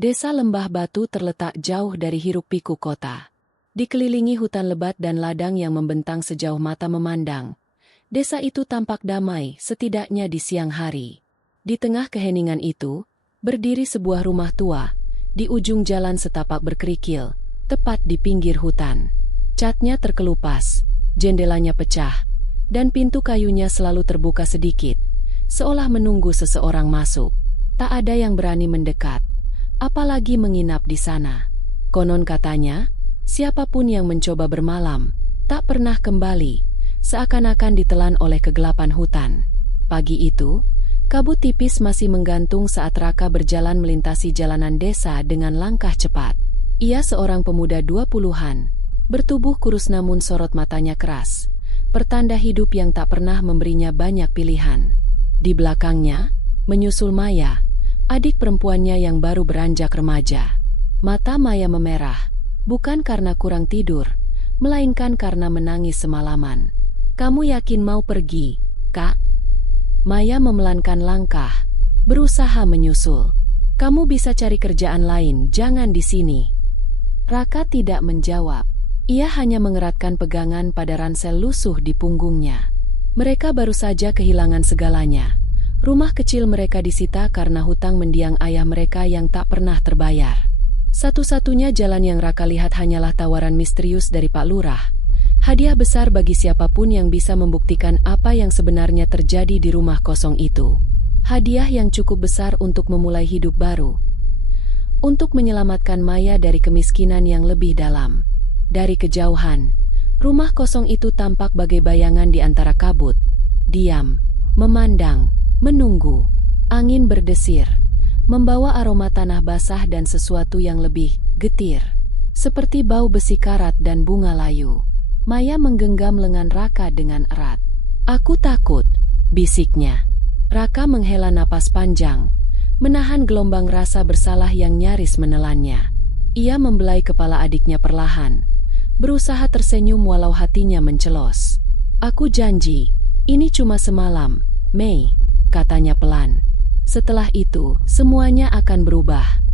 Desa Lembah Batu terletak jauh dari hiruk-pikuk kota. Dikelilingi hutan lebat dan ladang yang membentang sejauh mata memandang. Desa itu tampak damai, setidaknya di siang hari. Di tengah keheningan itu, berdiri sebuah rumah tua, di ujung jalan setapak berkerikil, tepat di pinggir hutan. Catnya terkelupas, jendelanya pecah, dan pintu kayunya selalu terbuka sedikit, seolah menunggu seseorang masuk. Tak ada yang berani mendekat, apalagi menginap di sana. Konon katanya, siapapun yang mencoba bermalam, tak pernah kembali, seakan-akan ditelan oleh kegelapan hutan. Pagi itu, kabut tipis masih menggantung saat Raka berjalan melintasi jalanan desa dengan langkah cepat. Ia seorang pemuda 20-an, bertubuh kurus namun sorot matanya keras, pertanda hidup yang tak pernah memberinya banyak pilihan. Di belakangnya, menyusul Maya, adik perempuannya yang baru beranjak remaja. Mata Maya memerah, bukan karena kurang tidur, melainkan karena menangis semalaman. "Kamu yakin mau pergi, Kak?" Maya memelankan langkah, berusaha menyusul. "Kamu bisa cari kerjaan lain, jangan di sini." Raka tidak menjawab. Ia hanya mengeratkan pegangan pada ransel lusuh di punggungnya. Mereka baru saja kehilangan segalanya. Rumah kecil mereka disita karena hutang mendiang ayah mereka yang tak pernah terbayar. Satu-satunya jalan yang Raka lihat hanyalah tawaran misterius dari Pak Lurah. Hadiah besar bagi siapapun yang bisa membuktikan apa yang sebenarnya terjadi di rumah kosong itu. Hadiah yang cukup besar untuk memulai hidup baru. Untuk menyelamatkan Maya dari kemiskinan yang lebih dalam. Dari kejauhan, rumah kosong itu tampak bagai bayangan di antara kabut. Diam, memandang, menunggu. Angin berdesir, membawa aroma tanah basah dan sesuatu yang lebih getir, seperti bau besi karat dan bunga layu. Maya menggenggam lengan Raka dengan erat. "Aku takut," bisiknya. Raka menghela napas panjang, menahan gelombang rasa bersalah yang nyaris menelannya. Ia membelai kepala adiknya perlahan, berusaha tersenyum walau hatinya mencelos. "Aku janji, ini cuma semalam, Mei," katanya pelan. "Setelah itu, semuanya akan berubah."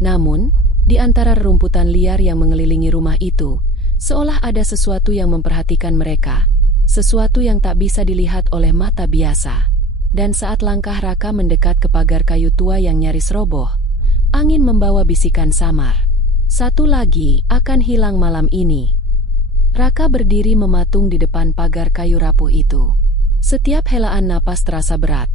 Namun, di antara rerumputan liar yang mengelilingi rumah itu, seolah ada sesuatu yang memperhatikan mereka, sesuatu yang tak bisa dilihat oleh mata biasa. Dan saat langkah Raka mendekat ke pagar kayu tua yang nyaris roboh, angin membawa bisikan samar. "Satu lagi akan hilang malam ini." Raka berdiri mematung di depan pagar kayu rapuh itu. Setiap helaan napas terasa berat,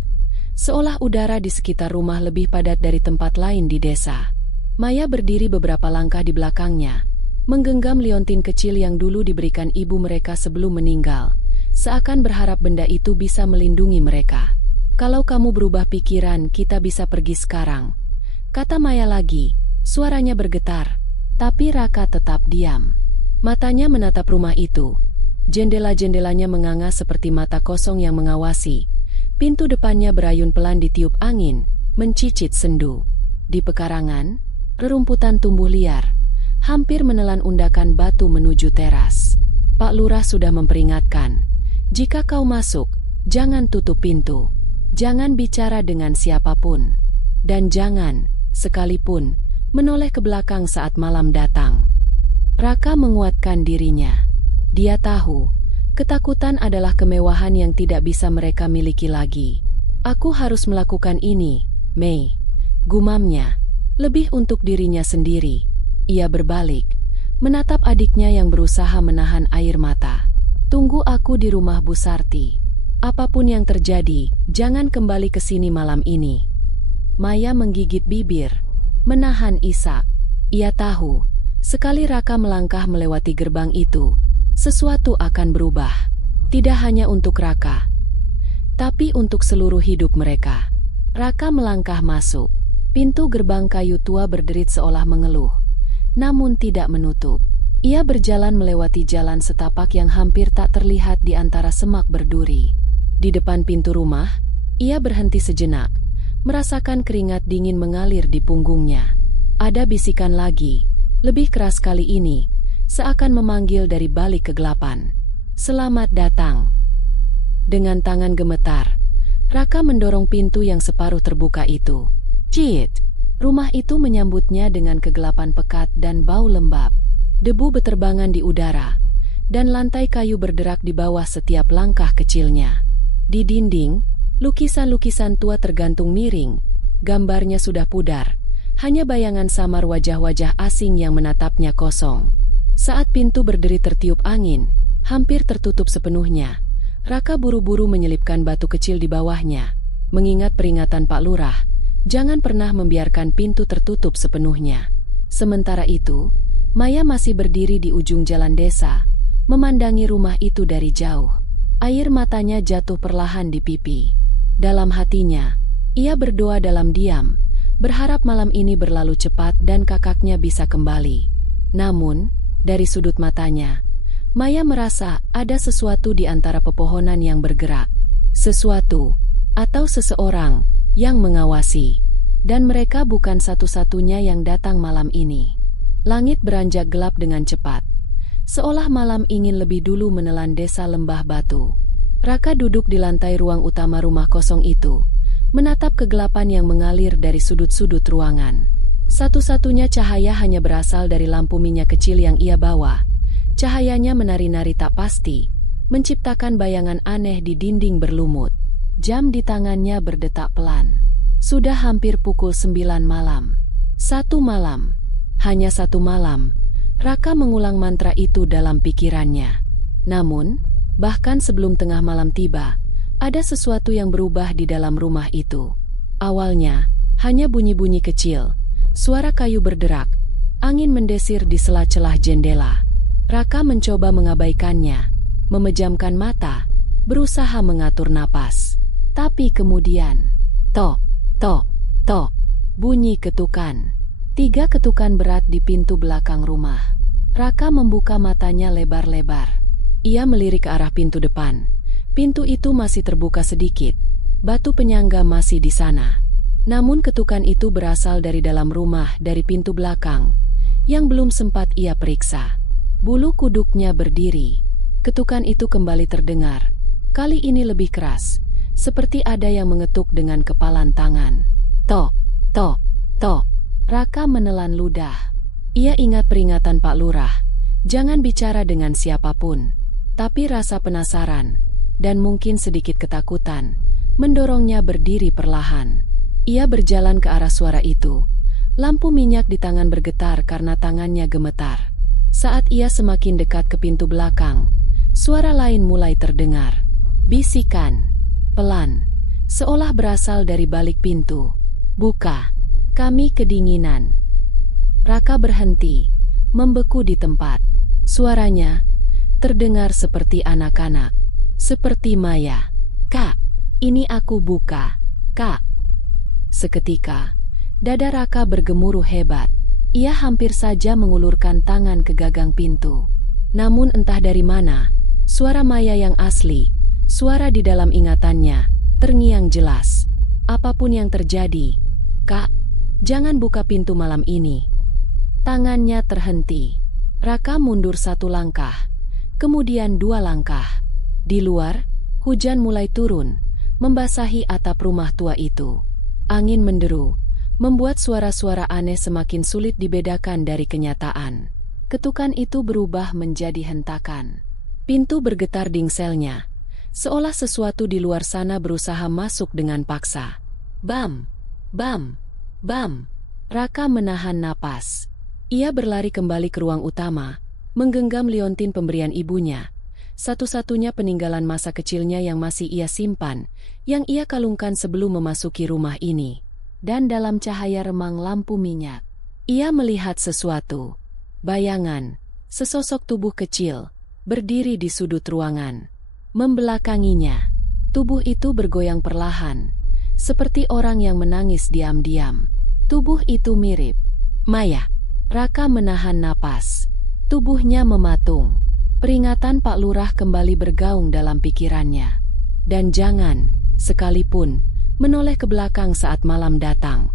seolah udara di sekitar rumah lebih padat dari tempat lain di desa. Maya berdiri beberapa langkah di belakangnya, menggenggam liontin kecil yang dulu diberikan ibu mereka sebelum meninggal, seakan berharap benda itu bisa melindungi mereka. "Kalau kamu berubah pikiran, kita bisa pergi sekarang," kata Maya lagi, suaranya bergetar. Tapi Raka tetap diam. Matanya menatap rumah itu. Jendela-jendelanya menganga seperti mata kosong yang mengawasi. Pintu depannya berayun pelan ditiup angin, mencicit sendu. Di pekarangan, rerumputan tumbuh liar, hampir menelan undakan batu menuju teras. Pak Lurah sudah memperingatkan, "Jika kau masuk, jangan tutup pintu. Jangan bicara dengan siapapun. Dan jangan, sekalipun, menoleh ke belakang saat malam datang." Raka menguatkan dirinya. Dia tahu, ketakutan adalah kemewahan yang tidak bisa mereka miliki lagi. "Aku harus melakukan ini, Mei," gumamnya, lebih untuk dirinya sendiri. Ia berbalik, menatap adiknya yang berusaha menahan air mata. "Tunggu aku di rumah Bu Sarti. Apapun yang terjadi, jangan kembali ke sini malam ini." Maya menggigit bibir, menahan isak. Ia tahu, sekali Raka melangkah melewati gerbang itu, sesuatu akan berubah. Tidak hanya untuk Raka, tapi untuk seluruh hidup mereka. Raka melangkah masuk. Pintu gerbang kayu tua berderit seolah mengeluh, namun tidak menutup. Ia berjalan melewati jalan setapak yang hampir tak terlihat di antara semak berduri. Di depan pintu rumah, ia berhenti sejenak, merasakan keringat dingin mengalir di punggungnya. Ada bisikan lagi, lebih keras kali ini, seakan memanggil dari balik kegelapan. "Selamat datang." Dengan tangan gemetar, Raka mendorong pintu yang separuh terbuka itu. "Cit!" Rumah itu menyambutnya dengan kegelapan pekat dan bau lembab. Debu beterbangan di udara, dan lantai kayu berderak di bawah setiap langkah kecilnya. Di dinding, lukisan-lukisan tua tergantung miring, gambarnya sudah pudar, hanya bayangan samar wajah-wajah asing yang menatapnya kosong. Saat pintu berderi tertiup angin, hampir tertutup sepenuhnya, Raka buru-buru menyelipkan batu kecil di bawahnya, mengingat peringatan Pak Lurah, jangan pernah membiarkan pintu tertutup sepenuhnya. Sementara itu, Maya masih berdiri di ujung jalan desa, memandangi rumah itu dari jauh. Air matanya jatuh perlahan di pipi. Dalam hatinya, ia berdoa dalam diam, berharap malam ini berlalu cepat dan kakaknya bisa kembali. Namun, dari sudut matanya, Maya merasa ada sesuatu di antara pepohonan yang bergerak. Sesuatu, atau seseorang, yang mengawasi. Dan mereka bukan satu-satunya yang datang malam ini. Langit beranjak gelap dengan cepat, seolah malam ingin lebih dulu menelan desa Lembah Batu. Raka duduk di lantai ruang utama rumah kosong itu, menatap kegelapan yang mengalir dari sudut-sudut ruangan. Satu-satunya cahaya hanya berasal dari lampu minyak kecil yang ia bawa. Cahayanya menari-nari tak pasti, menciptakan bayangan aneh di dinding berlumut. Jam di tangannya berdetak pelan. Sudah hampir pukul 9 malam. Satu malam. Hanya satu malam, Raka mengulang mantra itu dalam pikirannya. Namun, bahkan sebelum tengah malam tiba, ada sesuatu yang berubah di dalam rumah itu. Awalnya, hanya bunyi-bunyi kecil, suara kayu berderak, angin mendesir di sela-celah jendela. Raka mencoba mengabaikannya, memejamkan mata, berusaha mengatur napas. Tapi kemudian, tok, tok, tok, bunyi ketukan. 3 ketukan berat di pintu belakang rumah. Raka membuka matanya lebar-lebar. Ia melirik ke arah pintu depan. Pintu itu masih terbuka sedikit. Batu penyangga masih di sana. Namun ketukan itu berasal dari dalam rumah, dari pintu belakang, yang belum sempat ia periksa. Bulu kuduknya berdiri. Ketukan itu kembali terdengar. Kali ini lebih keras, seperti ada yang mengetuk dengan kepalan tangan. Tok, tok, tok. Raka menelan ludah. Ia ingat peringatan Pak Lurah, jangan bicara dengan siapapun. Tapi rasa penasaran, dan mungkin sedikit ketakutan, mendorongnya berdiri perlahan. Ia berjalan ke arah suara itu. Lampu minyak di tangan bergetar karena tangannya gemetar. Saat ia semakin dekat ke pintu belakang, suara lain mulai terdengar. Bisikan, pelan, seolah berasal dari balik pintu. Buka. Kami kedinginan. Raka berhenti, membeku di tempat. Suaranya terdengar seperti anak-anak, seperti Maya. Kak, ini aku buka, Kak. Seketika, dada Raka bergemuruh hebat. Ia hampir saja mengulurkan tangan ke gagang pintu. Namun entah dari mana, suara Maya yang asli, suara di dalam ingatannya, terngiang jelas. Apapun yang terjadi, Kak, jangan buka pintu malam ini. Tangannya terhenti. Raka mundur 1 langkah, kemudian 2 langkah. Di luar, hujan mulai turun, membasahi atap rumah tua itu. Angin menderu, membuat suara-suara aneh semakin sulit dibedakan dari kenyataan. Ketukan itu berubah menjadi hentakan. Pintu bergetar dingselnya, seolah sesuatu di luar sana berusaha masuk dengan paksa. Bam! Bam! Bam! Raka menahan napas. Ia berlari kembali ke ruang utama, menggenggam liontin pemberian ibunya, satu-satunya peninggalan masa kecilnya yang masih ia simpan, yang ia kalungkan sebelum memasuki rumah ini. Dan dalam cahaya remang lampu minyak, ia melihat sesuatu. Bayangan, sesosok tubuh kecil, berdiri di sudut ruangan. Membelakanginya, tubuh itu bergoyang perlahan, seperti orang yang menangis diam-diam. Tubuh itu mirip Maya. Raka menahan napas. Tubuhnya mematung. Peringatan Pak Lurah kembali bergaung dalam pikirannya. Dan jangan, sekalipun, menoleh ke belakang saat malam datang.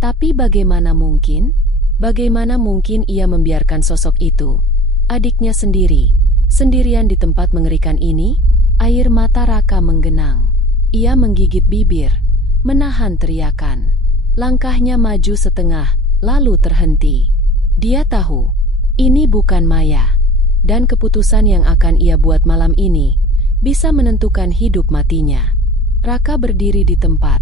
Tapi bagaimana mungkin? Bagaimana mungkin ia membiarkan sosok itu, adiknya sendiri, sendirian di tempat mengerikan ini? Air mata Raka menggenang. Ia menggigit bibir, menahan teriakan. Langkahnya maju setengah, lalu terhenti. Dia tahu, ini bukan maya. Dan keputusan yang akan ia buat malam ini, bisa menentukan hidup matinya. Raka berdiri di tempat,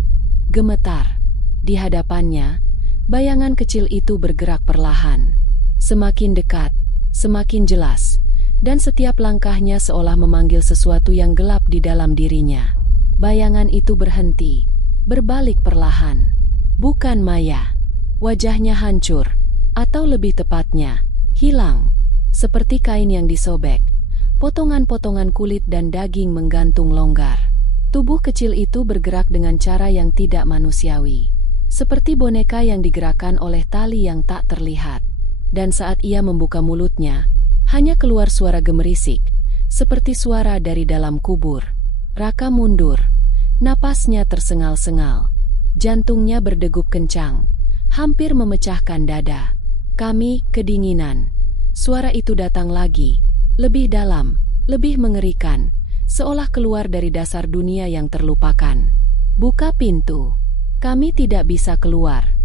gemetar. Di hadapannya, bayangan kecil itu bergerak perlahan. Semakin dekat, semakin jelas. Dan setiap langkahnya seolah memanggil sesuatu yang gelap di dalam dirinya. Bayangan itu berhenti, berbalik perlahan. Bukan maya. Wajahnya hancur, atau lebih tepatnya, hilang. Seperti kain yang disobek, potongan-potongan kulit dan daging menggantung longgar. Tubuh kecil itu bergerak dengan cara yang tidak manusiawi. Seperti boneka yang digerakkan oleh tali yang tak terlihat. Dan saat ia membuka mulutnya, hanya keluar suara gemerisik, seperti suara dari dalam kubur. Raka mundur, napasnya tersengal-sengal. Jantungnya berdegup kencang, hampir memecahkan dada. Kami kedinginan. Suara itu datang lagi, lebih dalam, lebih mengerikan, seolah keluar dari dasar dunia yang terlupakan. Buka pintu. Kami tidak bisa keluar.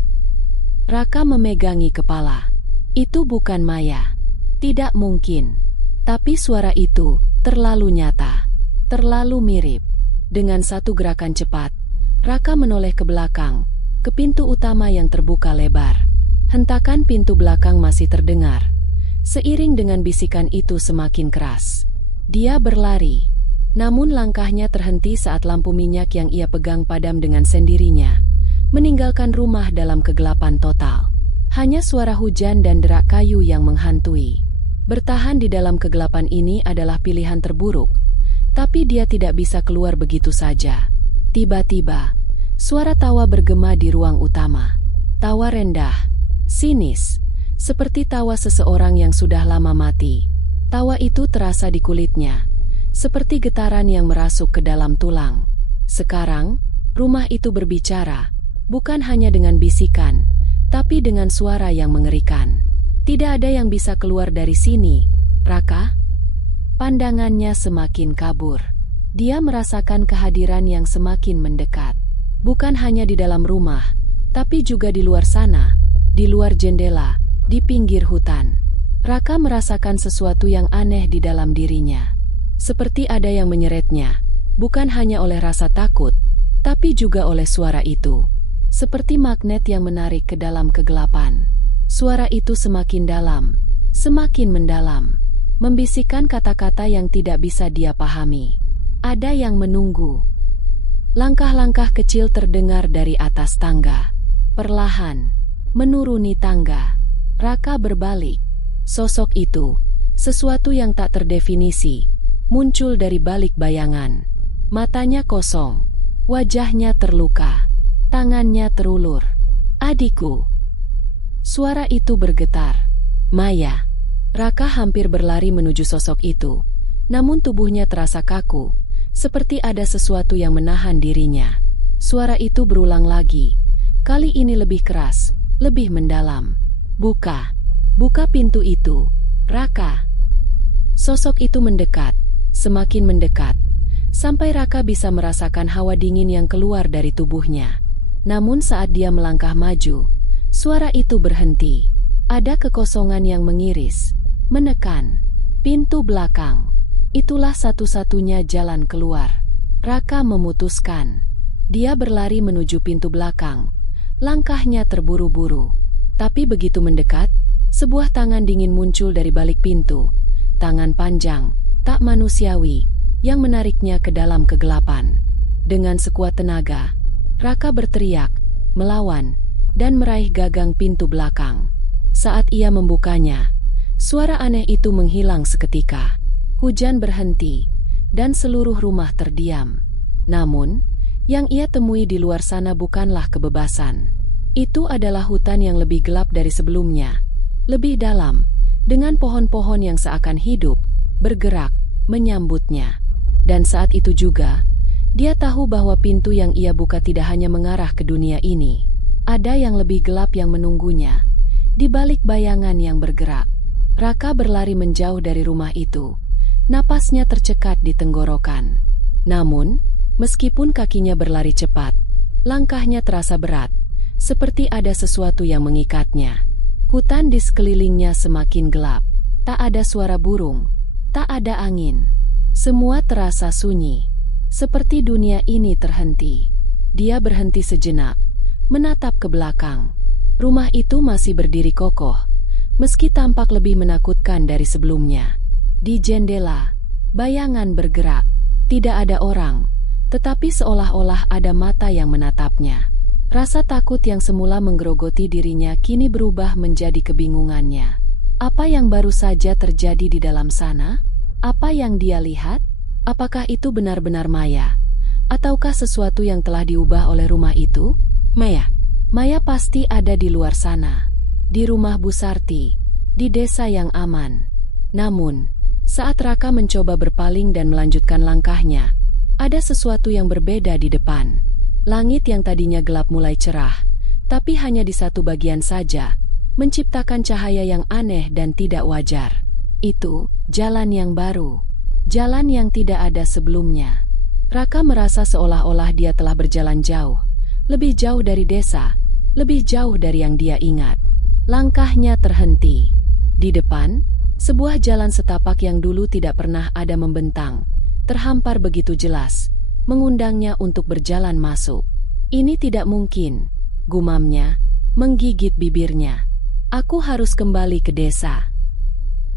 Raka memegangi kepala. Itu bukan maya. Tidak mungkin. Tapi suara itu terlalu nyata, terlalu mirip. Dengan satu gerakan cepat, Raka menoleh ke belakang, ke pintu utama yang terbuka lebar. Hentakan pintu belakang masih terdengar. Seiring dengan bisikan itu semakin keras. Dia berlari. Namun langkahnya terhenti saat lampu minyak yang ia pegang padam dengan sendirinya, meninggalkan rumah dalam kegelapan total. Hanya suara hujan dan derak kayu yang menghantui. Bertahan di dalam kegelapan ini adalah pilihan terburuk, tapi dia tidak bisa keluar begitu saja. Tiba-tiba, suara tawa bergema di ruang utama. Tawa rendah, sinis, seperti tawa seseorang yang sudah lama mati. Tawa itu terasa di kulitnya, seperti getaran yang merasuk ke dalam tulang. Sekarang, rumah itu berbicara, bukan hanya dengan bisikan, tapi dengan suara yang mengerikan. Tidak ada yang bisa keluar dari sini, Raka. Pandangannya semakin kabur. Dia merasakan kehadiran yang semakin mendekat. Bukan hanya di dalam rumah, tapi juga di luar sana, di luar jendela, di pinggir hutan. Raka merasakan sesuatu yang aneh di dalam dirinya. Seperti ada yang menyeretnya, bukan hanya oleh rasa takut, tapi juga oleh suara itu. Seperti magnet yang menarik ke dalam kegelapan. Suara itu semakin dalam, semakin mendalam, membisikkan kata-kata yang tidak bisa dia pahami. Ada yang menunggu. Langkah-langkah kecil terdengar dari atas tangga. Perlahan, menuruni tangga. Raka berbalik. Sosok itu, sesuatu yang tak terdefinisi, muncul dari balik bayangan. Matanya kosong, wajahnya terluka, tangannya terulur. Adikku. Suara itu bergetar. Maya. Raka hampir berlari menuju sosok itu, namun tubuhnya terasa kaku, seperti ada sesuatu yang menahan dirinya. Suara itu berulang lagi, kali ini lebih keras, lebih mendalam. Buka pintu itu, Raka. Sosok itu mendekat, semakin mendekat, sampai Raka bisa merasakan hawa dingin yang keluar dari tubuhnya. Namun saat dia melangkah maju, suara itu berhenti. Ada kekosongan yang mengiris, menekan. Pintu belakang. Itulah satu-satunya jalan keluar. Raka memutuskan. Dia berlari menuju pintu belakang. Langkahnya terburu-buru. Tapi begitu mendekat, sebuah tangan dingin muncul dari balik pintu. Tangan panjang, tak manusiawi, yang menariknya ke dalam kegelapan. Dengan sekuat tenaga, Raka berteriak, melawan, dan meraih gagang pintu belakang. Saat ia membukanya, suara aneh itu menghilang seketika. Hujan berhenti, dan seluruh rumah terdiam. Namun, yang ia temui di luar sana bukanlah kebebasan. Itu adalah hutan yang lebih gelap dari sebelumnya, lebih dalam, dengan pohon-pohon yang seakan hidup, bergerak, menyambutnya. Dan saat itu juga, dia tahu bahwa pintu yang ia buka tidak hanya mengarah ke dunia ini. Ada yang lebih gelap yang menunggunya, di balik bayangan yang bergerak. Raka berlari menjauh dari rumah itu. Napasnya tercekat di tenggorokan. Namun, meskipun kakinya berlari cepat, langkahnya terasa berat, seperti ada sesuatu yang mengikatnya. Hutan di sekelilingnya semakin gelap. Tak ada suara burung, tak ada angin. Semua terasa sunyi, seperti dunia ini terhenti. Dia berhenti sejenak, menatap ke belakang. Rumah itu masih berdiri kokoh, meski tampak lebih menakutkan dari sebelumnya. Di jendela, bayangan bergerak. Tidak ada orang, tetapi seolah-olah ada mata yang menatapnya. Rasa takut yang semula menggerogoti dirinya kini berubah menjadi kebingungannya. Apa yang baru saja terjadi di dalam sana? Apa yang dia lihat? Apakah itu benar-benar Maya? Ataukah sesuatu yang telah diubah oleh rumah itu? Maya pasti ada di luar sana. Di rumah Bu Sarti, di desa yang aman. Namun, saat Raka mencoba berpaling dan melanjutkan langkahnya, ada sesuatu yang berbeda di depan. Langit yang tadinya gelap mulai cerah, tapi hanya di satu bagian saja, menciptakan cahaya yang aneh dan tidak wajar. Itu jalan yang baru, jalan yang tidak ada sebelumnya. Raka merasa seolah-olah dia telah berjalan jauh, lebih jauh dari desa, lebih jauh dari yang dia ingat. Langkahnya terhenti. Di depan, sebuah jalan setapak yang dulu tidak pernah ada membentang, terhampar begitu jelas, mengundangnya untuk berjalan masuk. Ini tidak mungkin, gumamnya, menggigit bibirnya. Aku harus kembali ke desa.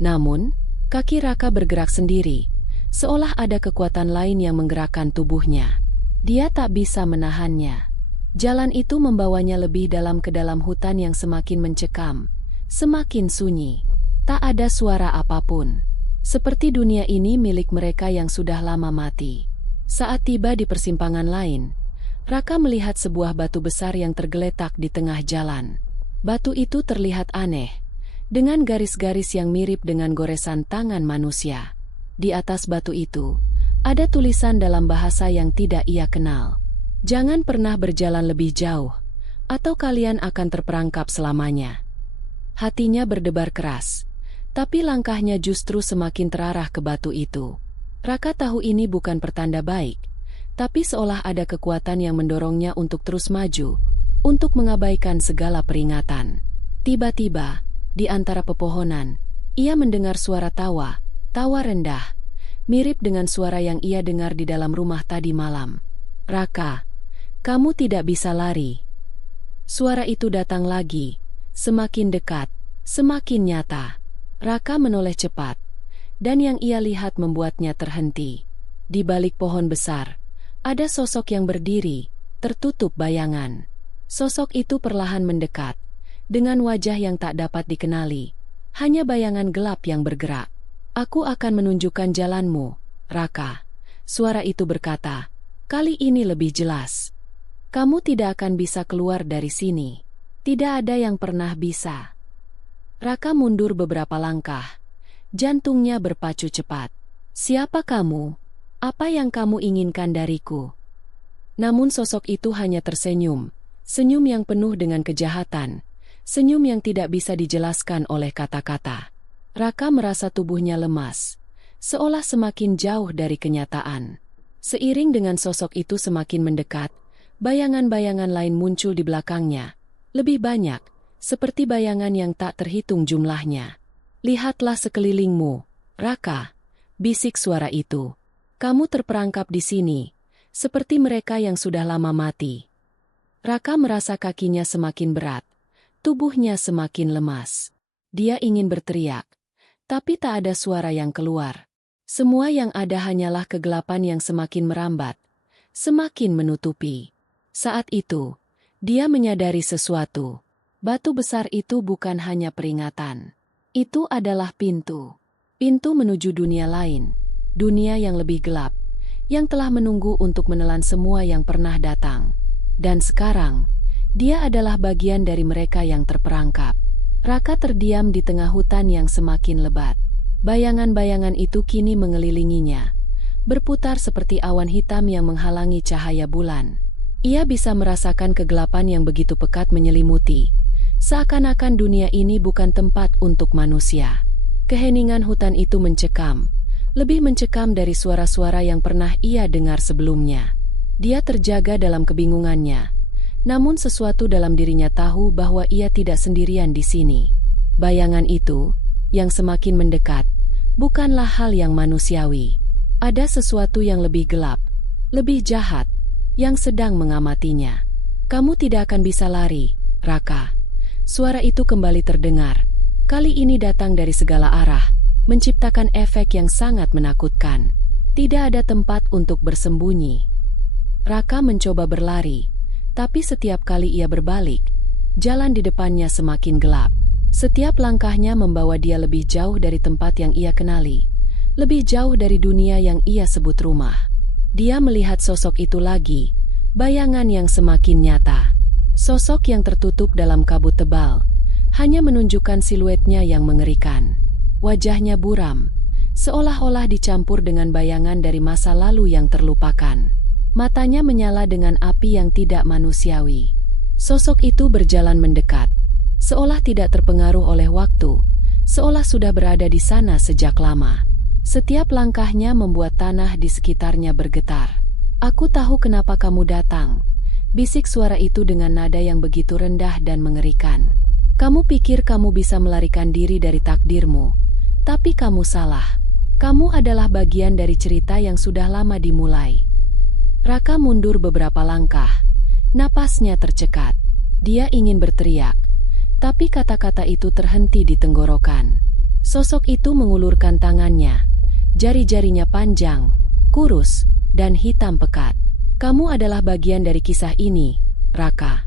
Namun, kaki Raka bergerak sendiri, seolah ada kekuatan lain yang menggerakkan tubuhnya. Dia tak bisa menahannya. Jalan itu membawanya lebih dalam ke dalam hutan yang semakin mencekam, semakin sunyi. Tak ada suara apapun. Seperti dunia ini milik mereka yang sudah lama mati. Saat tiba di persimpangan lain, Raka melihat sebuah batu besar yang tergeletak di tengah jalan. Batu itu terlihat aneh, dengan garis-garis yang mirip dengan goresan tangan manusia. Di atas batu itu, ada tulisan dalam bahasa yang tidak ia kenal. Jangan pernah berjalan lebih jauh, atau kalian akan terperangkap selamanya. Hatinya berdebar keras, tapi langkahnya justru semakin terarah ke batu itu. Raka tahu ini bukan pertanda baik, tapi seolah ada kekuatan yang mendorongnya untuk terus maju, untuk mengabaikan segala peringatan. Tiba-tiba, di antara pepohonan, ia mendengar suara tawa rendah, mirip dengan suara yang ia dengar di dalam rumah tadi malam. Raka, kamu tidak bisa lari. Suara itu datang lagi, semakin dekat, semakin nyata. Raka menoleh cepat, dan yang ia lihat membuatnya terhenti. Di balik pohon besar, ada sosok yang berdiri, tertutup bayangan. Sosok itu perlahan mendekat, dengan wajah yang tak dapat dikenali, hanya bayangan gelap yang bergerak. Aku akan menunjukkan jalanmu, Raka. Suara itu berkata, kali ini lebih jelas. Kamu tidak akan bisa keluar dari sini. Tidak ada yang pernah bisa. Raka mundur beberapa langkah. Jantungnya berpacu cepat. Siapa kamu? Apa yang kamu inginkan dariku? Namun sosok itu hanya tersenyum. Senyum yang penuh dengan kejahatan. Senyum yang tidak bisa dijelaskan oleh kata-kata. Raka merasa tubuhnya lemas, seolah semakin jauh dari kenyataan. Seiring dengan sosok itu semakin mendekat, bayangan-bayangan lain muncul di belakangnya. Lebih banyak, seperti bayangan yang tak terhitung jumlahnya. Lihatlah sekelilingmu, Raka, bisik suara itu. Kamu terperangkap di sini, seperti mereka yang sudah lama mati. Raka merasa kakinya semakin berat, tubuhnya semakin lemas. Dia ingin berteriak, tapi tak ada suara yang keluar. Semua yang ada hanyalah kegelapan yang semakin merambat, semakin menutupi. Saat itu, dia menyadari sesuatu. Batu besar itu bukan hanya peringatan. Itu adalah pintu. Pintu menuju dunia lain. Dunia yang lebih gelap, yang telah menunggu untuk menelan semua yang pernah datang. Dan sekarang, dia adalah bagian dari mereka yang terperangkap. Raka terdiam di tengah hutan yang semakin lebat. Bayangan-bayangan itu kini mengelilinginya, berputar seperti awan hitam yang menghalangi cahaya bulan. Ia bisa merasakan kegelapan yang begitu pekat menyelimuti, seakan-akan dunia ini bukan tempat untuk manusia. Keheningan hutan itu mencekam, lebih mencekam dari suara-suara yang pernah ia dengar sebelumnya. Dia terjaga dalam kebingungannya, Namun sesuatu dalam dirinya tahu bahwa ia tidak sendirian di sini. Bayangan itu, yang semakin mendekat, bukanlah hal yang manusiawi. Ada sesuatu yang lebih gelap, lebih jahat, yang sedang mengamatinya. Kamu tidak akan bisa lari, Raka. Suara itu kembali terdengar. Kali ini datang dari segala arah, menciptakan efek yang sangat menakutkan. Tidak ada tempat untuk bersembunyi. Raka mencoba berlari, tapi setiap kali ia berbalik, jalan di depannya semakin gelap. Setiap langkahnya membawa dia lebih jauh dari tempat yang ia kenali, lebih jauh dari dunia yang ia sebut rumah. Dia melihat sosok itu lagi, bayangan yang semakin nyata. Sosok yang tertutup dalam kabut tebal, hanya menunjukkan siluetnya yang mengerikan. Wajahnya buram, seolah-olah dicampur dengan bayangan dari masa lalu yang terlupakan. Matanya menyala dengan api yang tidak manusiawi. Sosok itu berjalan mendekat, seolah tidak terpengaruh oleh waktu, seolah sudah berada di sana sejak lama. Setiap langkahnya membuat tanah di sekitarnya bergetar. "Aku tahu kenapa kamu datang," bisik suara itu dengan nada yang begitu rendah dan mengerikan. "Kamu pikir kamu bisa melarikan diri dari takdirmu, tapi kamu salah. Kamu adalah bagian dari cerita yang sudah lama dimulai." Raka mundur beberapa langkah, napasnya tercekat. Dia ingin berteriak, tapi kata-kata itu terhenti di tenggorokan. Sosok itu mengulurkan tangannya, jari-jarinya panjang, kurus, dan hitam pekat. "Kamu adalah bagian dari kisah ini, Raka."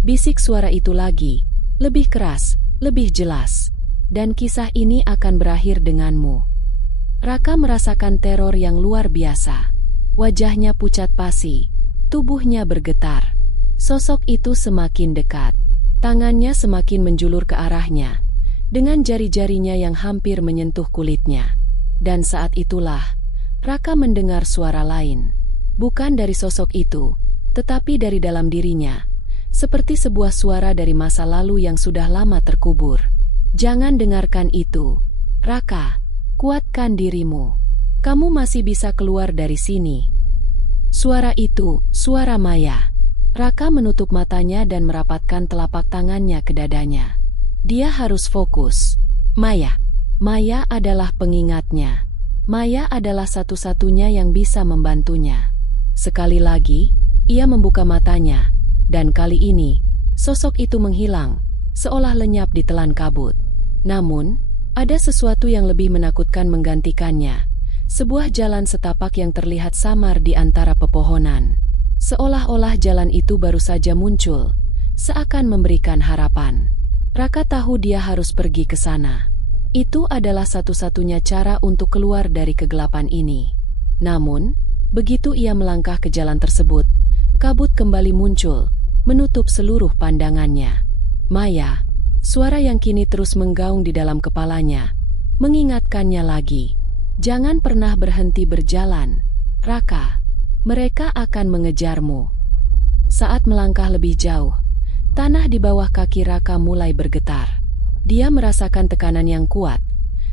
Bisik suara itu lagi, lebih keras, lebih jelas. "Dan kisah ini akan berakhir denganmu." Raka merasakan teror yang luar biasa. Wajahnya pucat pasi, tubuhnya bergetar. Sosok itu semakin dekat. Tangannya semakin menjulur ke arahnya, dengan jari-jarinya yang hampir menyentuh kulitnya. Dan saat itulah, Raka mendengar suara lain. Bukan dari sosok itu, tetapi dari dalam dirinya. Seperti sebuah suara dari masa lalu yang sudah lama terkubur. "Jangan dengarkan itu, Raka. Kuatkan dirimu. Kamu masih bisa keluar dari sini." Suara itu, suara Maya. Raka menutup matanya dan merapatkan telapak tangannya ke dadanya. Dia harus fokus. Maya. Maya adalah pengingatnya. Maya adalah satu-satunya yang bisa membantunya. Sekali lagi, ia membuka matanya, dan kali ini, sosok itu menghilang, seolah lenyap di telan kabut. Namun, ada sesuatu yang lebih menakutkan menggantikannya. Sebuah jalan setapak yang terlihat samar di antara pepohonan. Seolah-olah jalan itu baru saja muncul, seakan memberikan harapan. Raka tahu dia harus pergi ke sana. Itu adalah satu-satunya cara untuk keluar dari kegelapan ini. Namun, begitu ia melangkah ke jalan tersebut, kabut kembali muncul, menutup seluruh pandangannya. Maya, suara yang kini terus menggaung di dalam kepalanya, mengingatkannya lagi. "Jangan pernah berhenti berjalan, Raka. Mereka akan mengejarmu." Saat melangkah lebih jauh, tanah di bawah kaki Raka mulai bergetar. Dia merasakan tekanan yang kuat,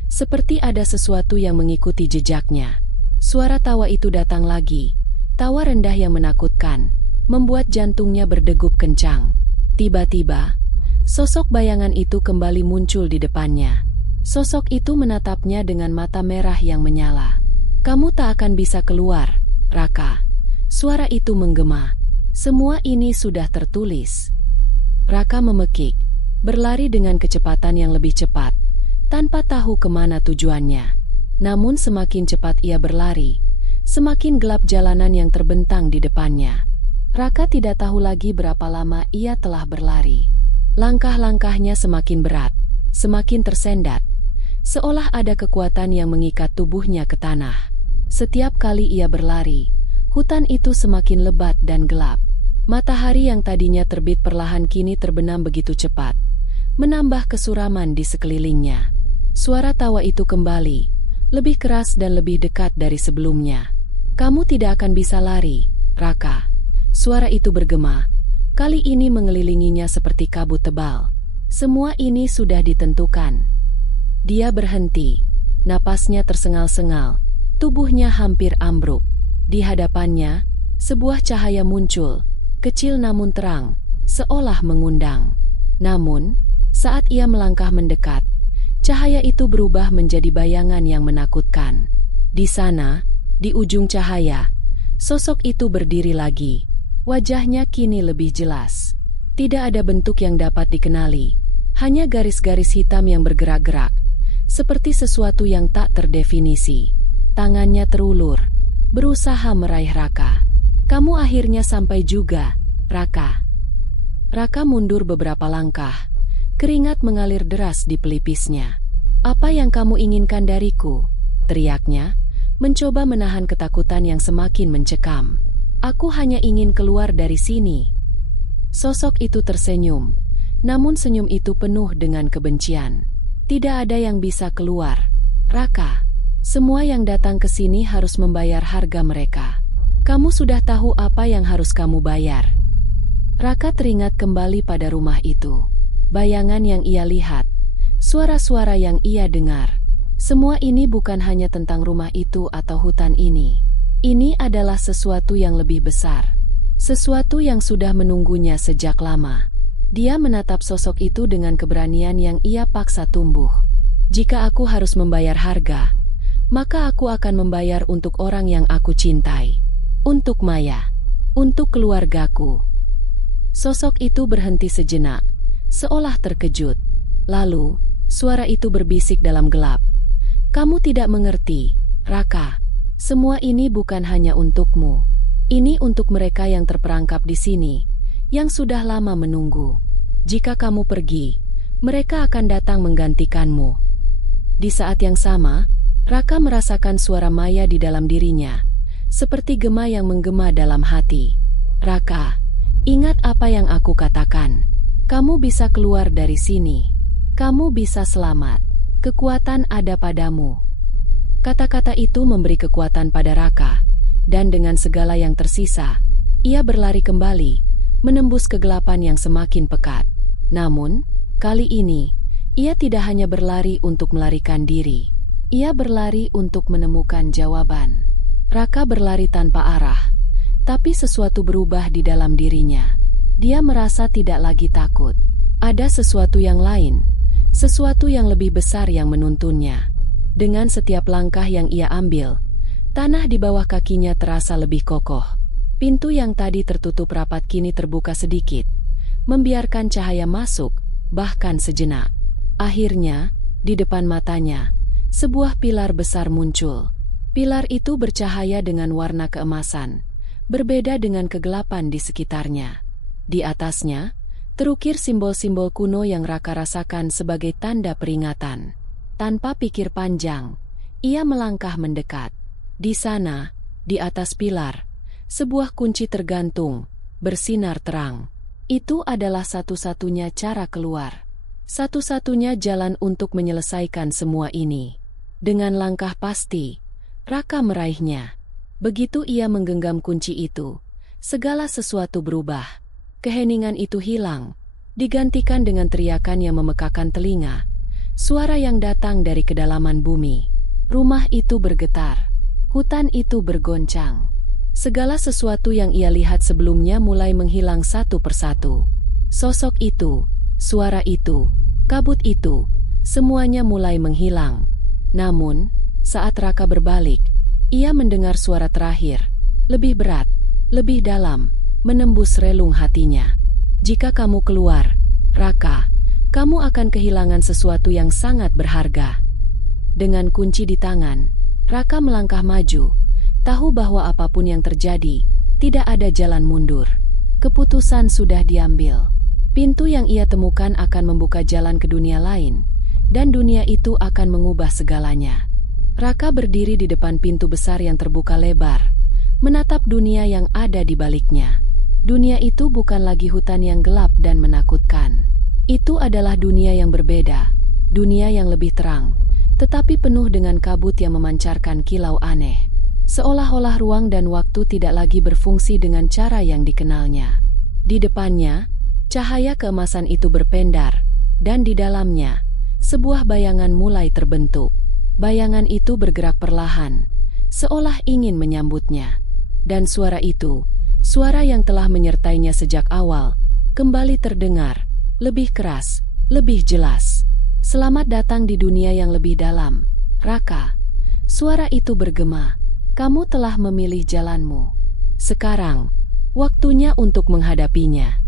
seperti ada sesuatu yang mengikuti jejaknya. Suara tawa itu datang lagi, tawa rendah yang menakutkan, membuat jantungnya berdegup kencang. Tiba-tiba, sosok bayangan itu kembali muncul di depannya. Sosok itu menatapnya dengan mata merah yang menyala. "Kamu tak akan bisa keluar, Raka." Suara itu menggema. "Semua ini sudah tertulis." Raka memekik, berlari dengan kecepatan yang lebih cepat, tanpa tahu kemana tujuannya. Namun semakin cepat ia berlari, semakin gelap jalanan yang terbentang di depannya. Raka tidak tahu lagi berapa lama ia telah berlari. Langkah-langkahnya semakin berat, semakin tersendat, seolah ada kekuatan yang mengikat tubuhnya ke tanah. Setiap kali ia berlari, hutan itu semakin lebat dan gelap. Matahari yang tadinya terbit perlahan kini terbenam begitu cepat, menambah kesuraman di sekelilingnya. Suara tawa itu kembali, lebih keras dan lebih dekat dari sebelumnya. "Kamu tidak akan bisa lari, Raka." Suara itu bergema, kali ini mengelilinginya seperti kabut tebal. Semua ini sudah ditentukan. Dia berhenti, napasnya tersengal-sengal, tubuhnya hampir ambruk. Di hadapannya, sebuah cahaya muncul, kecil namun terang, seolah mengundang. Namun, saat ia melangkah mendekat, cahaya itu berubah menjadi bayangan yang menakutkan. Di sana, di ujung cahaya, sosok itu berdiri lagi. Wajahnya kini lebih jelas. Tidak ada bentuk yang dapat dikenali, hanya garis-garis hitam yang bergerak-gerak, seperti sesuatu yang tak terdefinisi. Tangannya terulur, berusaha meraih Raka. "Kamu akhirnya sampai juga, Raka." Raka mundur beberapa langkah, keringat mengalir deras di pelipisnya. "Apa yang kamu inginkan dariku?" teriaknya, mencoba menahan ketakutan yang semakin mencekam. "Aku hanya ingin keluar dari sini." Sosok itu tersenyum, namun senyum itu penuh dengan kebencian. "Tidak ada yang bisa keluar, Raka. Semua yang datang ke sini harus membayar harga mereka. Kamu sudah tahu apa yang harus kamu bayar." Raka teringat kembali pada rumah itu. Bayangan yang ia lihat, suara-suara yang ia dengar. Semua ini bukan hanya tentang rumah itu atau hutan ini. Ini adalah sesuatu yang lebih besar. Sesuatu yang sudah menunggunya sejak lama. Dia menatap sosok itu dengan keberanian yang ia paksa tumbuh. "Jika aku harus membayar harga, maka aku akan membayar untuk orang yang aku cintai. Untuk Maya. Untuk keluargaku." Sosok itu berhenti sejenak, seolah terkejut. Lalu, suara itu berbisik dalam gelap. "Kamu tidak mengerti, Raka. Semua ini bukan hanya untukmu. Ini untuk mereka yang terperangkap di sini, yang sudah lama menunggu. Jika kamu pergi, mereka akan datang menggantikanmu." Di saat yang sama, Raka merasakan suara Maya di dalam dirinya, seperti gema yang menggema dalam hati. "Raka, ingat apa yang aku katakan. Kamu bisa keluar dari sini. Kamu bisa selamat. Kekuatan ada padamu." Kata-kata itu memberi kekuatan pada Raka, dan dengan segala yang tersisa, ia berlari kembali, menembus kegelapan yang semakin pekat. Namun, kali ini, ia tidak hanya berlari untuk melarikan diri. Ia berlari untuk menemukan jawaban. Raka berlari tanpa arah, tapi sesuatu berubah di dalam dirinya. Dia merasa tidak lagi takut. Ada sesuatu yang lain, sesuatu yang lebih besar yang menuntunnya. Dengan setiap langkah yang ia ambil, tanah di bawah kakinya terasa lebih kokoh. Pintu yang tadi tertutup rapat kini terbuka sedikit, membiarkan cahaya masuk, bahkan sejenak. Akhirnya, di depan matanya, sebuah pilar besar muncul. Pilar itu bercahaya dengan warna keemasan, berbeda dengan kegelapan di sekitarnya. Di atasnya, terukir simbol-simbol kuno yang Raka rasakan sebagai tanda peringatan. Tanpa pikir panjang, ia melangkah mendekat. Di sana, di atas pilar, sebuah kunci tergantung, bersinar terang. Itu adalah satu-satunya cara keluar. Satu-satunya jalan untuk menyelesaikan semua ini. Dengan langkah pasti, Raka meraihnya. Begitu ia menggenggam kunci itu, segala sesuatu berubah. Keheningan itu hilang, digantikan dengan teriakan yang memekakan telinga. Suara yang datang dari kedalaman bumi. Rumah itu bergetar. Hutan itu bergoncang. Segala sesuatu yang ia lihat sebelumnya mulai menghilang satu persatu. Sosok itu, suara itu, kabut itu, semuanya mulai menghilang. Namun, saat Raka berbalik, ia mendengar suara terakhir, lebih berat, lebih dalam, menembus relung hatinya. "Jika kamu keluar, Raka, kamu akan kehilangan sesuatu yang sangat berharga." Dengan kunci di tangan, Raka melangkah maju, tahu bahwa apapun yang terjadi, tidak ada jalan mundur. Keputusan sudah diambil. Pintu yang ia temukan akan membuka jalan ke dunia lain, dan dunia itu akan mengubah segalanya. Raka berdiri di depan pintu besar yang terbuka lebar, menatap dunia yang ada di baliknya. Dunia itu bukan lagi hutan yang gelap dan menakutkan. Itu adalah dunia yang berbeda, dunia yang lebih terang, tetapi penuh dengan kabut yang memancarkan kilau aneh. Seolah-olah ruang dan waktu tidak lagi berfungsi dengan cara yang dikenalnya. Di depannya, cahaya keemasan itu berpendar, dan di dalamnya, sebuah bayangan mulai terbentuk. Bayangan itu bergerak perlahan, seolah ingin menyambutnya. Dan suara itu, Suara yang telah menyertainya sejak awal kembali terdengar, lebih keras, lebih jelas. "Selamat datang di dunia yang lebih dalam, Raka." Suara itu bergema. "Kamu telah memilih jalanmu. Sekarang, waktunya untuk menghadapinya."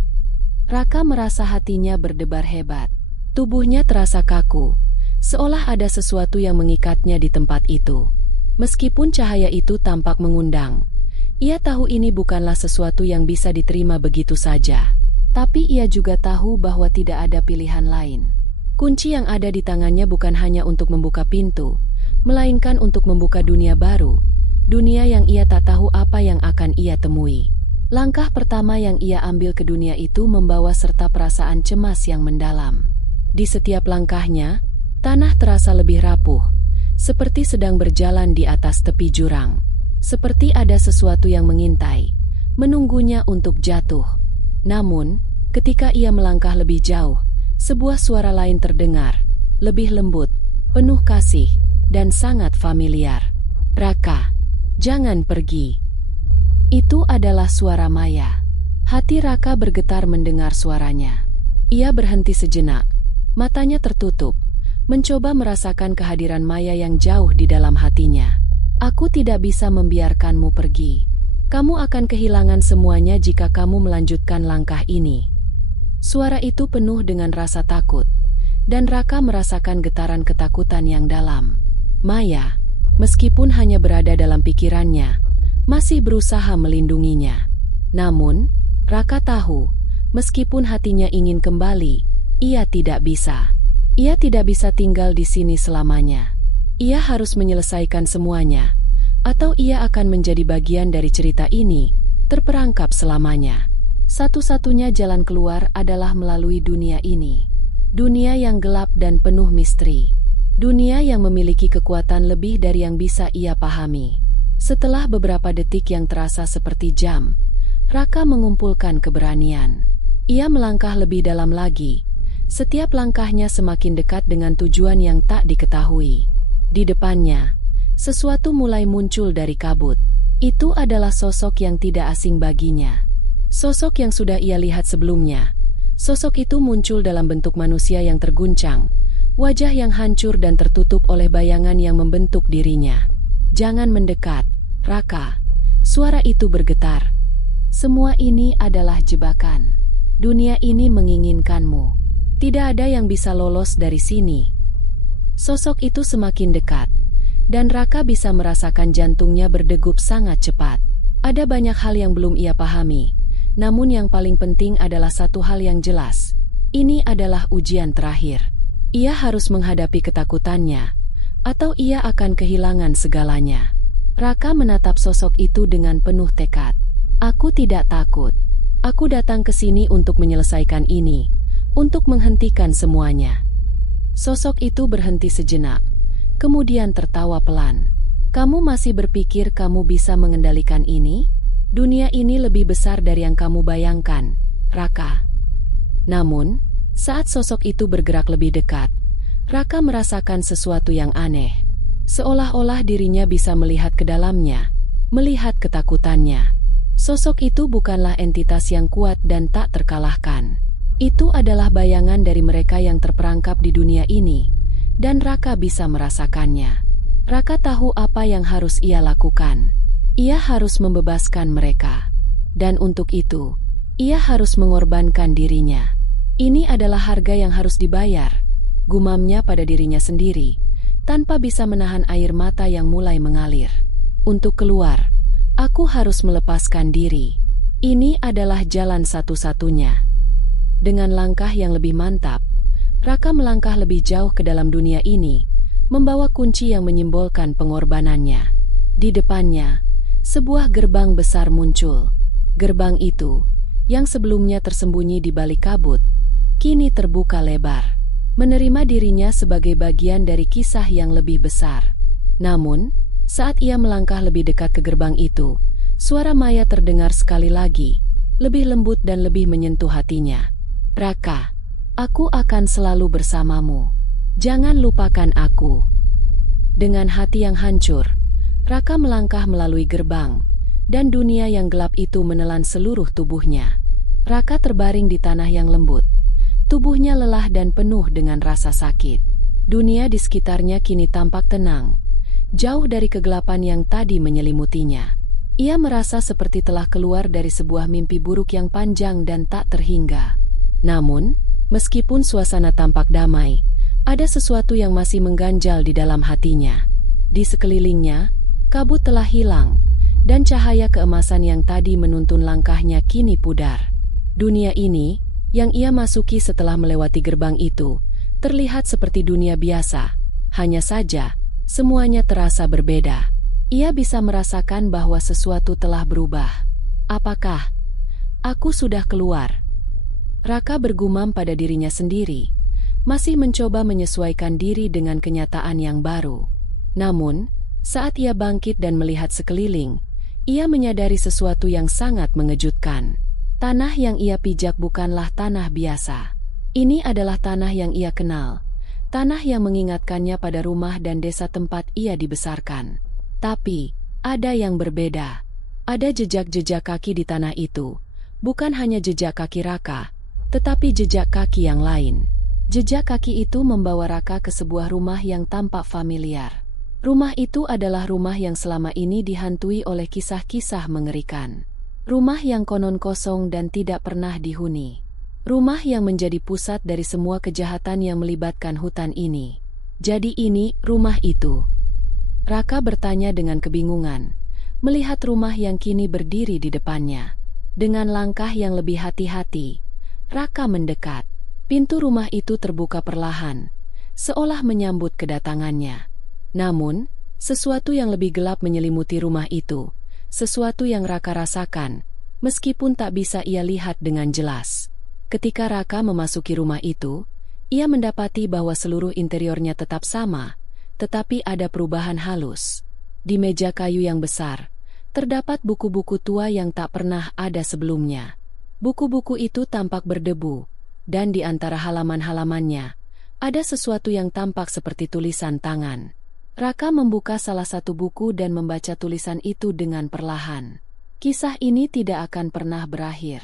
Raka merasa hatinya berdebar hebat. Tubuhnya terasa kaku, seolah ada sesuatu yang mengikatnya di tempat itu. Meskipun cahaya itu tampak mengundang, ia tahu ini bukanlah sesuatu yang bisa diterima begitu saja. Tapi ia juga tahu bahwa tidak ada pilihan lain. Kunci yang ada di tangannya bukan hanya untuk membuka pintu, melainkan untuk membuka dunia baru, dunia yang ia tak tahu apa yang akan ia temui. Langkah pertama yang ia ambil ke dunia itu membawa serta perasaan cemas yang mendalam. Di setiap langkahnya, tanah terasa lebih rapuh, seperti sedang berjalan di atas tepi jurang. Seperti ada sesuatu yang mengintai, menunggunya untuk jatuh. Namun, ketika ia melangkah lebih jauh, sebuah suara lain terdengar, lebih lembut, penuh kasih, dan sangat familiar. "Raka, jangan pergi." Itu adalah suara Maya. Hati Raka bergetar mendengar suaranya. Ia berhenti sejenak, matanya tertutup, mencoba merasakan kehadiran Maya yang jauh di dalam hatinya. "Aku tidak bisa membiarkanmu pergi. Kamu akan kehilangan semuanya jika kamu melanjutkan langkah ini." Suara itu penuh dengan rasa takut, dan Raka merasakan getaran ketakutan yang dalam. Maya, meskipun hanya berada dalam pikirannya, masih berusaha melindunginya. Namun, Raka tahu, meskipun hatinya ingin kembali, ia tidak bisa. Ia tidak bisa tinggal di sini selamanya. Ia harus menyelesaikan semuanya, atau ia akan menjadi bagian dari cerita ini, terperangkap selamanya. Satu-satunya jalan keluar adalah melalui dunia ini. Dunia yang gelap dan penuh misteri. Dunia yang memiliki kekuatan lebih dari yang bisa ia pahami. Setelah beberapa detik yang terasa seperti jam, Raka mengumpulkan keberanian. Ia melangkah lebih dalam lagi. Setiap langkahnya semakin dekat dengan tujuan yang tak diketahui. Di depannya, sesuatu mulai muncul dari kabut. Itu adalah sosok yang tidak asing baginya. Sosok yang sudah ia lihat sebelumnya. Sosok itu muncul dalam bentuk manusia yang terguncang, wajah yang hancur dan tertutup oleh bayangan yang membentuk dirinya. "Jangan mendekat, Raka." Suara itu bergetar. "Semua ini adalah jebakan. Dunia ini menginginkanmu. Tidak ada yang bisa lolos dari sini." Sosok itu semakin dekat, dan Raka bisa merasakan jantungnya berdegup sangat cepat. Ada banyak hal yang belum ia pahami, namun yang paling penting adalah satu hal yang jelas. Ini adalah ujian terakhir. Ia harus menghadapi ketakutannya, atau ia akan kehilangan segalanya. Raka menatap sosok itu dengan penuh tekad. "Aku tidak takut. Aku datang ke sini untuk menyelesaikan ini, untuk menghentikan semuanya." Sosok itu berhenti sejenak, kemudian tertawa pelan. "Kamu masih berpikir kamu bisa mengendalikan ini? Dunia ini lebih besar dari yang kamu bayangkan, Raka." Namun, saat sosok itu bergerak lebih dekat, Raka merasakan sesuatu yang aneh. Seolah-olah dirinya bisa melihat ke dalamnya, melihat ketakutannya. Sosok itu bukanlah entitas yang kuat dan tak terkalahkan. Itu adalah bayangan dari mereka yang terperangkap di dunia ini, dan Raka bisa merasakannya. Raka tahu apa yang harus ia lakukan. Ia harus membebaskan mereka. Dan untuk itu, ia harus mengorbankan dirinya. Ini adalah harga yang harus dibayar, gumamnya pada dirinya sendiri, tanpa bisa menahan air mata yang mulai mengalir. "Untuk keluar, aku harus melepaskan diri. Ini adalah jalan satu-satunya." Dengan langkah yang lebih mantap, Raka melangkah lebih jauh ke dalam dunia ini, membawa kunci yang menyimbolkan pengorbanannya. Di depannya, sebuah gerbang besar muncul. Gerbang itu, yang sebelumnya tersembunyi di balik kabut, kini terbuka lebar, menerima dirinya sebagai bagian dari kisah yang lebih besar. Namun, saat ia melangkah lebih dekat ke gerbang itu, suara Maya terdengar sekali lagi, lebih lembut dan lebih menyentuh hatinya. "Raka, aku akan selalu bersamamu. Jangan lupakan aku." Dengan hati yang hancur, Raka melangkah melalui gerbang, dan dunia yang gelap itu menelan seluruh tubuhnya. Raka terbaring di tanah yang lembut. Tubuhnya lelah dan penuh dengan rasa sakit. Dunia di sekitarnya kini tampak tenang, jauh dari kegelapan yang tadi menyelimutinya. Ia merasa seperti telah keluar dari sebuah mimpi buruk yang panjang dan tak terhingga. Namun, meskipun suasana tampak damai, ada sesuatu yang masih mengganjal di dalam hatinya. Di sekelilingnya, kabut telah hilang, dan cahaya keemasan yang tadi menuntun langkahnya kini pudar. Dunia ini, yang ia masuki setelah melewati gerbang itu, terlihat seperti dunia biasa. Hanya saja, semuanya terasa berbeda. Ia bisa merasakan bahwa sesuatu telah berubah. Apakah aku sudah keluar? Raka bergumam pada dirinya sendiri, masih mencoba menyesuaikan diri dengan kenyataan yang baru. Namun, saat ia bangkit dan melihat sekeliling, ia menyadari sesuatu yang sangat mengejutkan. Tanah yang ia pijak bukanlah tanah biasa. Ini adalah tanah yang ia kenal. Tanah yang mengingatkannya pada rumah dan desa tempat ia dibesarkan. Tapi, ada yang berbeda. Ada jejak-jejak kaki di tanah itu. Bukan hanya jejak kaki Raka, tetapi jejak kaki yang lain. Jejak kaki itu membawa Raka ke sebuah rumah yang tampak familiar. Rumah itu adalah rumah yang selama ini dihantui oleh kisah-kisah mengerikan. Rumah yang konon kosong dan tidak pernah dihuni. Rumah yang menjadi pusat dari semua kejahatan yang melibatkan hutan ini. Jadi ini rumah itu? Raka bertanya dengan kebingungan, melihat rumah yang kini berdiri di depannya. Dengan langkah yang lebih hati-hati, Raka mendekat. Pintu rumah itu terbuka perlahan, seolah menyambut kedatangannya. Namun, sesuatu yang lebih gelap menyelimuti rumah itu. Sesuatu yang Raka rasakan, meskipun tak bisa ia lihat dengan jelas. Ketika Raka memasuki rumah itu, ia mendapati bahwa seluruh interiornya tetap sama, tetapi ada perubahan halus. Di meja kayu yang besar, terdapat buku-buku tua yang tak pernah ada sebelumnya. Buku-buku itu tampak berdebu, dan di antara halaman-halamannya, ada sesuatu yang tampak seperti tulisan tangan. Raka membuka salah satu buku dan membaca tulisan itu dengan perlahan. Kisah ini tidak akan pernah berakhir.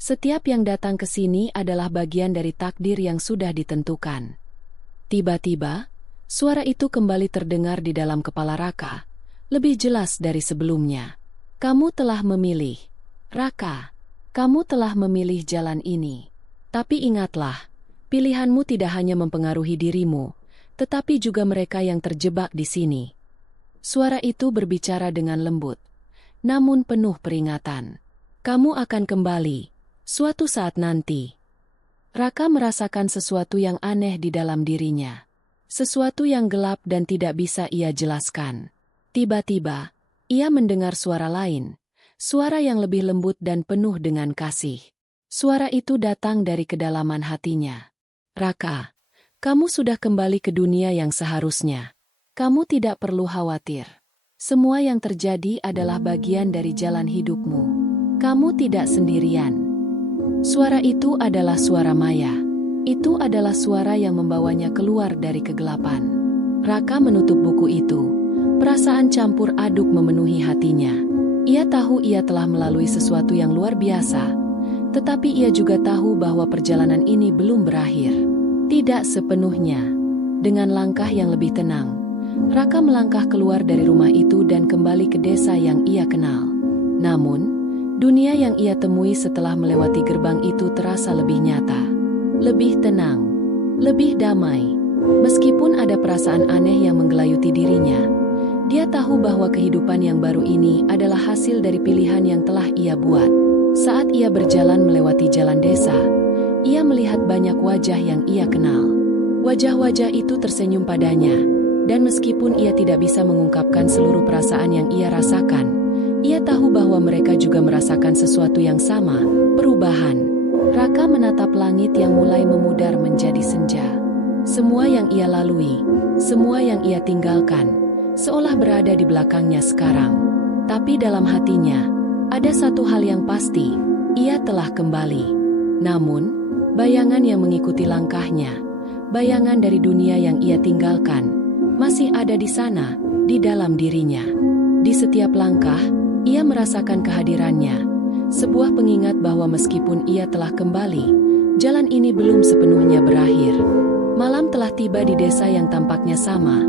Setiap yang datang ke sini adalah bagian dari takdir yang sudah ditentukan. Tiba-tiba, suara itu kembali terdengar di dalam kepala Raka, lebih jelas dari sebelumnya. Kamu telah memilih, Raka. Kamu telah memilih jalan ini. Tapi ingatlah, pilihanmu tidak hanya mempengaruhi dirimu, tetapi juga mereka yang terjebak di sini. Suara itu berbicara dengan lembut, namun penuh peringatan. Kamu akan kembali, suatu saat nanti. Raka merasakan sesuatu yang aneh di dalam dirinya. Sesuatu yang gelap dan tidak bisa ia jelaskan. Tiba-tiba, ia mendengar suara lain, suara yang lebih lembut dan penuh dengan kasih. Suara itu datang dari kedalaman hatinya. Raka, kamu sudah kembali ke dunia yang seharusnya. Kamu tidak perlu khawatir. Semua yang terjadi adalah bagian dari jalan hidupmu. Kamu tidak sendirian. Suara itu adalah suara Maya. Itu adalah suara yang membawanya keluar dari kegelapan. Raka menutup buku itu. Perasaan campur aduk memenuhi hatinya. Ia tahu ia telah melalui sesuatu yang luar biasa, tetapi ia juga tahu bahwa perjalanan ini belum berakhir. Tidak sepenuhnya. Dengan langkah yang lebih tenang, Raka melangkah keluar dari rumah itu dan kembali ke desa yang ia kenal. Namun, dunia yang ia temui setelah melewati gerbang itu terasa lebih nyata, lebih tenang, lebih damai. Meskipun ada perasaan aneh yang menggelayuti dirinya, dia tahu bahwa kehidupan yang baru ini adalah hasil dari pilihan yang telah ia buat. Saat ia berjalan melewati jalan desa, ia melihat banyak wajah yang ia kenal. Wajah-wajah itu tersenyum padanya, dan meskipun ia tidak bisa mengungkapkan seluruh perasaan yang ia rasakan, ia tahu bahwa mereka juga merasakan sesuatu yang sama, perubahan. Raka menatap langit yang mulai memudar menjadi senja. Semua yang ia lalui, semua yang ia tinggalkan, seolah berada di belakangnya sekarang. Tapi dalam hatinya, ada satu hal yang pasti, ia telah kembali. Namun, bayangan yang mengikuti langkahnya, bayangan dari dunia yang ia tinggalkan, masih ada di sana, di dalam dirinya. Di setiap langkah, Ia merasakan kehadirannya, sebuah pengingat bahwa meskipun ia telah kembali, jalan ini belum sepenuhnya berakhir. Malam telah tiba di desa yang tampaknya sama,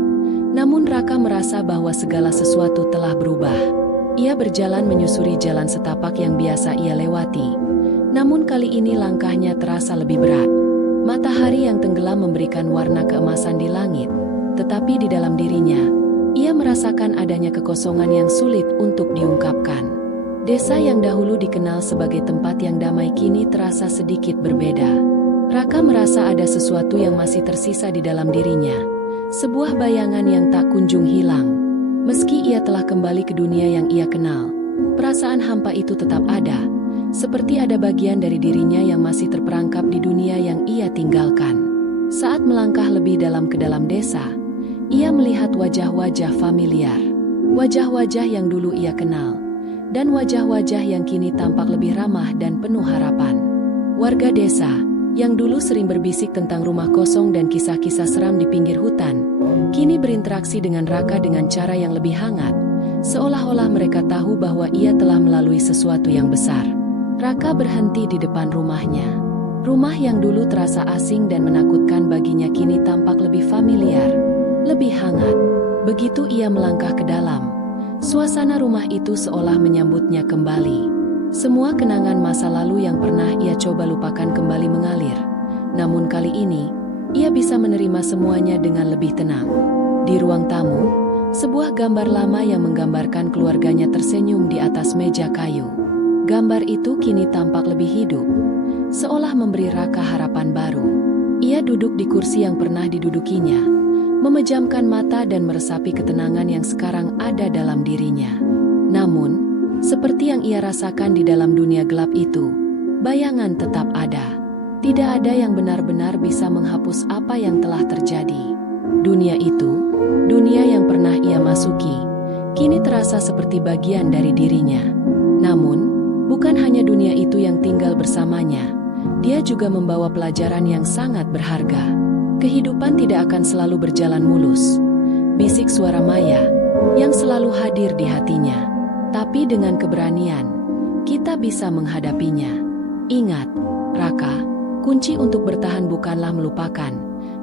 namun Raka merasa bahwa segala sesuatu telah berubah. Ia berjalan menyusuri jalan setapak yang biasa ia lewati, namun kali ini langkahnya terasa lebih berat. Matahari yang tenggelam memberikan warna keemasan di langit, tetapi di dalam dirinya, ia merasakan adanya kekosongan yang sulit untuk diungkapkan. Desa yang dahulu dikenal sebagai tempat yang damai kini terasa sedikit berbeda. Raka merasa ada sesuatu yang masih tersisa di dalam dirinya, sebuah bayangan yang tak kunjung hilang. Meski ia telah kembali ke dunia yang ia kenal, perasaan hampa itu tetap ada, seperti ada bagian dari dirinya yang masih terperangkap di dunia yang ia tinggalkan. Saat melangkah lebih dalam ke dalam desa, ia melihat wajah-wajah familiar, wajah-wajah yang dulu ia kenal, dan wajah-wajah yang kini tampak lebih ramah dan penuh harapan. Warga desa, yang dulu sering berbisik tentang rumah kosong dan kisah-kisah seram di pinggir hutan, kini berinteraksi dengan Raka dengan cara yang lebih hangat, seolah-olah mereka tahu bahwa ia telah melalui sesuatu yang besar. Raka berhenti di depan rumahnya. Rumah yang dulu terasa asing dan menakutkan baginya kini tampak lebih familiar, lebih hangat. Begitu ia melangkah ke dalam, suasana rumah itu seolah menyambutnya kembali. Semua kenangan masa lalu yang pernah ia coba lupakan kembali mengalir. Namun kali ini, ia bisa menerima semuanya dengan lebih tenang. Di ruang tamu, sebuah gambar lama yang menggambarkan keluarganya tersenyum di atas meja kayu. Gambar itu kini tampak lebih hidup, seolah memberi Raka harapan baru. Ia duduk di kursi yang pernah didudukinya, memejamkan mata dan meresapi ketenangan yang sekarang ada dalam dirinya. Namun, seperti yang ia rasakan di dalam dunia gelap itu, bayangan tetap ada. Tidak ada yang benar-benar bisa menghapus apa yang telah terjadi. Dunia itu, dunia yang pernah ia masuki, kini terasa seperti bagian dari dirinya. Namun, bukan hanya dunia itu yang tinggal bersamanya, dia juga membawa pelajaran yang sangat berharga. Kehidupan tidak akan selalu berjalan mulus. Bisik suara maya yang selalu hadir di hatinya. Tapi dengan keberanian, kita bisa menghadapinya. Ingat, Raka, kunci untuk bertahan bukanlah melupakan,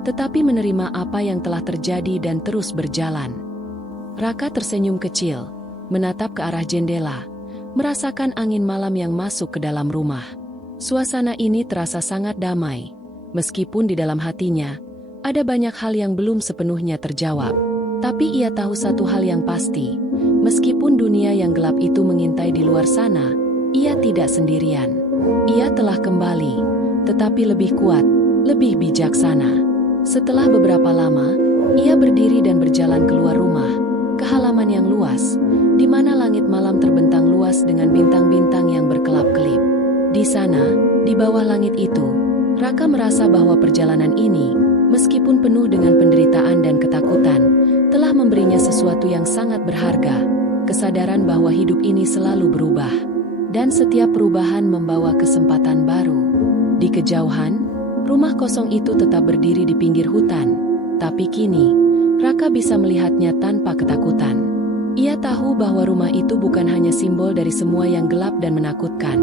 tetapi menerima apa yang telah terjadi dan terus berjalan. Raka tersenyum kecil, menatap ke arah jendela, merasakan angin malam yang masuk ke dalam rumah. Suasana ini terasa sangat damai, meskipun di dalam hatinya, ada banyak hal yang belum sepenuhnya terjawab. Tapi ia tahu satu hal yang pasti, meskipun dunia yang gelap itu mengintai di luar sana, ia tidak sendirian. Ia telah kembali, tetapi lebih kuat, lebih bijaksana. Setelah beberapa lama, ia berdiri dan berjalan keluar rumah, ke halaman yang luas, di mana langit malam terbentang luas dengan bintang-bintang yang berkelap-kelip. Di sana, di bawah langit itu, Raka merasa bahwa perjalanan ini, meskipun penuh dengan penderitaan dan ketakutan, telah memberinya sesuatu yang sangat berharga, kesadaran bahwa hidup ini selalu berubah, dan setiap perubahan membawa kesempatan baru. Di kejauhan, rumah kosong itu tetap berdiri di pinggir hutan, tapi kini, Raka bisa melihatnya tanpa ketakutan. Ia tahu bahwa rumah itu bukan hanya simbol dari semua yang gelap dan menakutkan,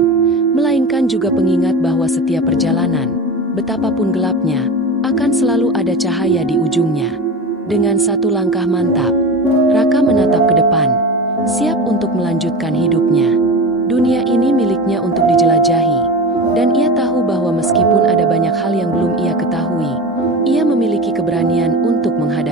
melainkan juga pengingat bahwa setiap perjalanan, betapapun gelapnya, akan selalu ada cahaya di ujungnya. Dengan satu langkah mantap, Raka menatap ke depan, siap untuk melanjutkan hidupnya. Dunia ini miliknya untuk dijelajahi, dan ia tahu bahwa meskipun ada banyak hal yang belum ia ketahui, ia memiliki keberanian untuk menghadapi